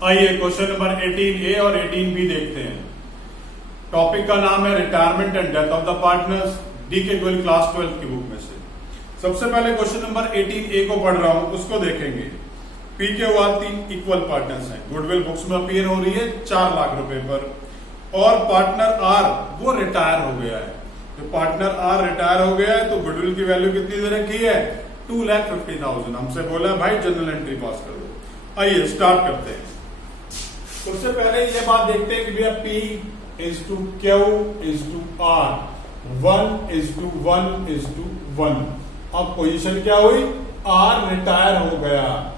आइए question number 18A और 18B देखते हैं। टॉपिक का नाम है retirement and death of the partners, D के ट्वेल्व क्लास 12 की बुक में से। सबसे पहले क्वेश्चन नंबर 18A को पढ़ रहा हूं, उसको देखेंगे। पी के बाद 3 इक्वल पार्टनर्स हैं। गुडविल बुक्स में अपीयर हो रही है 4 लाख रुपए पर, और पार्टनर आर वो रिटायर हो गया है। तो पार्टनर आर रिटायर हो गया है तो गुडविल की वैल्यू कितनी दे रखी है? 2,50,000। हमसे बोला भाई जनरल एंट्री पास कर दो। आइए स्टार्ट करते हैं। सबसे पहले ये बात देखते हैं कि भैया P is to Q is to R, 1 is to 1 is to 1। अब पोजीशन क्या हुई? R रिटायर हो गया।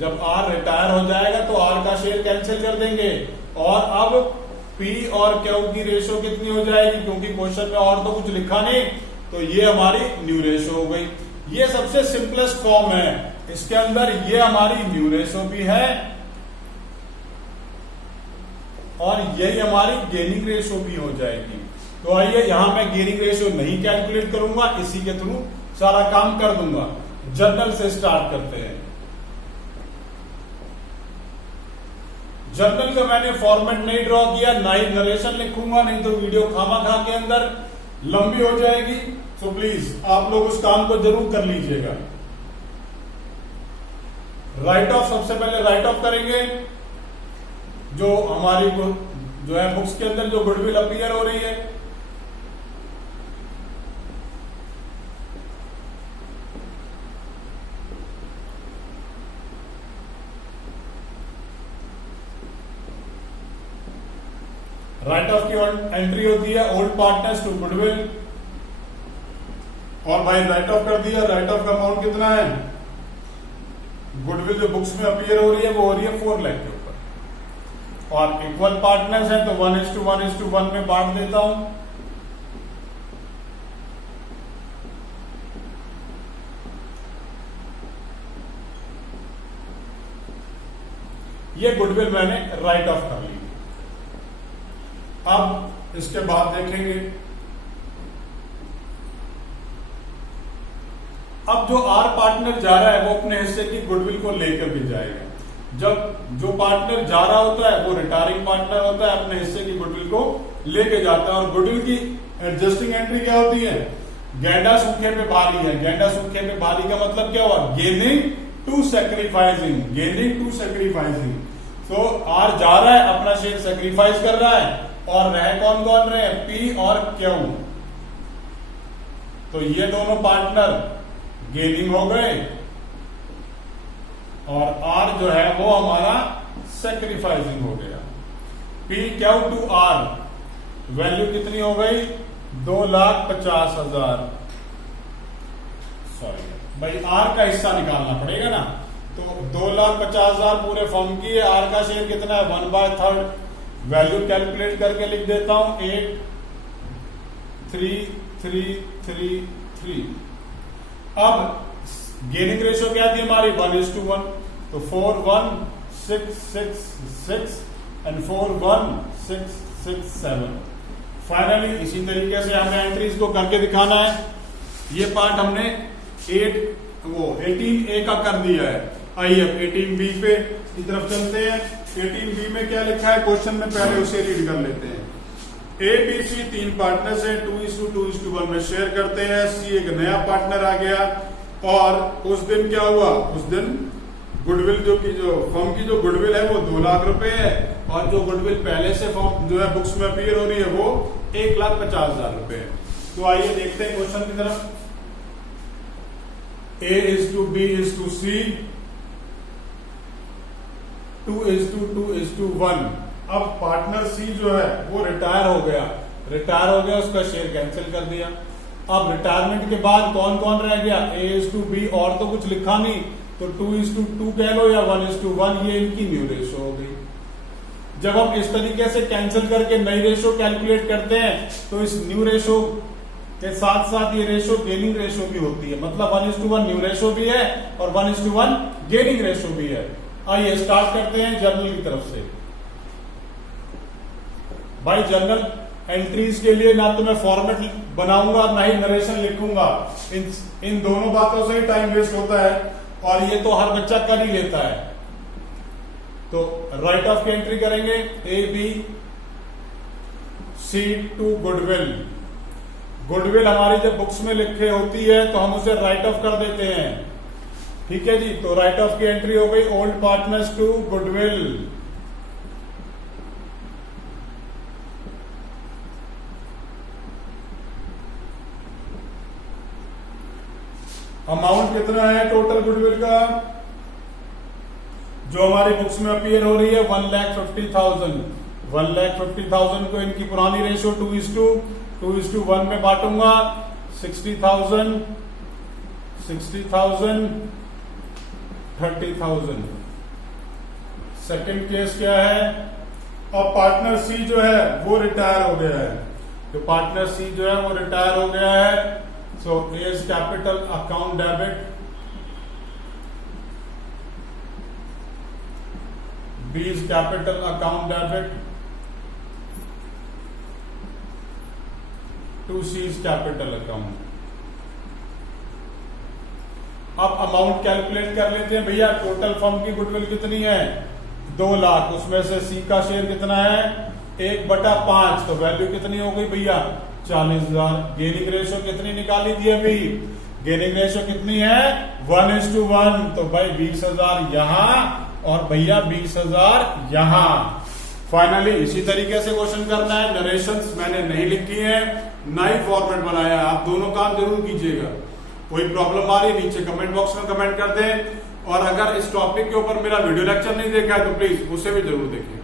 जब R रिटायर हो जाएगा तो R का शेयर कैंसिल कर देंगे, और अब P और Q की रेशो कितनी हो जाएगी? क्योंकि क्वेश्चन में और तो कुछ लिखा नहीं, तो ये हमारी न्यू रेशो हो गई। ये सबसे सिंपलेस्ट फॉर्म है। इसके अंदर ये हमारी न्यू रेशो भी है और यही हमारी गेनिंग रेशो भी हो जाएगी। तो आइए यहां मैं गेनिंग रेशो नहीं कैलकुलेट करूंगा, इसी के थ्रू सारा काम कर दूंगा। जर्नल से स्टार्ट करते हैं। जर्नल का मैंने फॉर्मेट नहीं ड्रॉ किया, ना ही नरेशन लिखूंगा, नहीं तो वीडियो खामा के अंदर लंबी हो जाएगी। तो प्लीज आप लोग उस काम को जरूर कर लीजिएगा। राइट ऑफ, सबसे पहले राइट ऑफ करेंगे। जो हमारी जो है बुक्स के अंदर जो गुडविल अपीयर हो रही है, राइट ऑफ की एंट्री होती है ओल्ड पार्टनर्स टू गुडविल, और भाई राइट ऑफ कर दिया। राइट ऑफ का अमाउंट कितना है? गुडविल जो बुक्स में अपीयर हो रही है वो हो रही है 4 लाख के ऊपर, और इक्वल पार्टनर्स हैं तो 1:1:1 में बांट देता हूं। ये गुडविल मैंने राइट ऑफ कर ली। अब इसके बाद देखेंगे, अब जो आर पार्टनर जा रहा है वो अपने हिस्से की गुडविल को लेकर भी जाएगा। जब जो पार्टनर जा रहा होता है वो रिटायरिंग पार्टनर होता है, अपने हिस्से की गुडविल को लेके जाता है। और गुडविल की एडजस्टिंग एंट्री क्या होती है? गैंडा सूखे पे भारी है। गैंडा सूखे पे भारी का मतलब क्या हुआ? Gaining to sacrificing, gaining to sacrificing. तो आर जा रहा है, अपना शेयर सैक्रिफाइस कर रहा है, और रह कौन कौन रहे? P और Q। तो ये दोनों पार्टनर गेनिंग हो गए, और R जो है वो हमारा सैक्रिफाइसिंग हो गया। PQ टू R वैल्यू कितनी हो गई? 2,50,000। सॉरी भाई, R का हिस्सा निकालना पड़ेगा ना। तो 2,50,000 पूरे फर्म की है। R का शेयर कितना है? 1/3। वैल्यू कैलकुलेट करके लिख देता हूं, 8,3,3,3,3। अब गेनिंग रेशो क्या थी हमारी? 1:1। तो 4,1,6,6,6 एंड 4,1,6,6,7। फाइनली इसी तरीके से हमें एंट्रीज को करके दिखाना है। ये पार्ट हमने 18A का कर दिया है। आइए अब 18B पे की तरफ चलते हैं। 18B में क्या लिखा है क्वेश्चन में, पहले उसे रीड कर लेते हैं। ABC 3 पार्टनर्स हैं, 2:2:1 में शेयर करते हैं। C एक नया पार्टनर आ गया, और उस दिन क्या हुआ? उस दिन गुडविल जो फर्म की जो गुडविल है वो 2 लाख रुपए है, और जो गुडविल पहले से फर्म जो है बुक्स में अपीयर हो रही है वो 1,50,000 रुपए है। तो आइए देखते हैं क्वेश्चन की तरफ। A:B:C, 2:2:1। अब पार्टनर C जो है वो रिटायर हो गया, उसका शेयर कैंसिल कर दिया। अब रिटायरमेंट के बाद कौन कौन रह गया? A:B, और तो कुछ लिखा नहीं, तो 2:2 कह लो या 1:1, ये इनकी न्यू रेशो हो गई। जब हम इस तरीके से कैंसिल करके नई रेशो कैलकुलेट करते हैं तो इस न्यू रेशो के साथ साथ ये रेशो गेनिंग रेशो भी होती है। मतलब 1:1 न्यू रेशो भी है और 1:1 गेनिंग रेशो भी है। आइए स्टार्ट करते हैं जर्नल की तरफ से। भाई जर्नल एंट्रीज के लिए ना तो मैं फॉर्मेट बनाऊंगा ना ही नरेशन लिखूंगा, इन दोनों बातों से ही टाइम वेस्ट होता है और ये तो हर बच्चा कर ही लेता है। तो राइट ऑफ की एंट्री करेंगे AB C to goodwill. Goodwill हमारी जब बुक्स में लिखे होती है तो हम उसे राइट ऑफ कर देते हैं, ठीक है जी। तो राइट ऑफ की एंट्री हो गई old partners to goodwill. Amount कितना है टोटल गुडविल का जो हमारी बुक्स में अपीयर हो रही है 1,50,000। 1,50,000 को इनकी पुरानी रेशियो 2:1 में बांटूंगा। 60,000 30,000। सेकंड केस क्या है, अब पार्टनर सी जो है वो रिटायर हो गया है। तो पार्टनर सी जो है वो रिटायर हो गया है। So a is capital account debit, b is capital account debit, to c is capital account. अब अमाउंट कैलकुलेट कर लेते हैं भैया। टोटल फर्म की गुडविल कितनी है 2 लाख, उसमें से सी का शेयर कितना है 1/5, तो वैल्यू कितनी हो गई भैया 40,000। गेनिंग रेशियो कितनी निकाली थी अभी, गेनिंग रेशियो कितनी है 1:1, तो भाई 20,000 यहां और भैया 20,000 यहां। फाइनली इसी तरीके से क्वेश्चन करना है। नरेशंस मैंने नहीं लिखी है, नई फॉर्मेट बनाया है, आप दोनों काम जरूर कीजिएगा। कोई प्रॉब्लम आ रही नीचे कमेंट बॉक्स में कमेंट कर दें, और अगर इस टॉपिक के ऊपर मेरा वीडियो लेक्चर नहीं देखा है तो प्लीज उसे भी जरूर देखिए।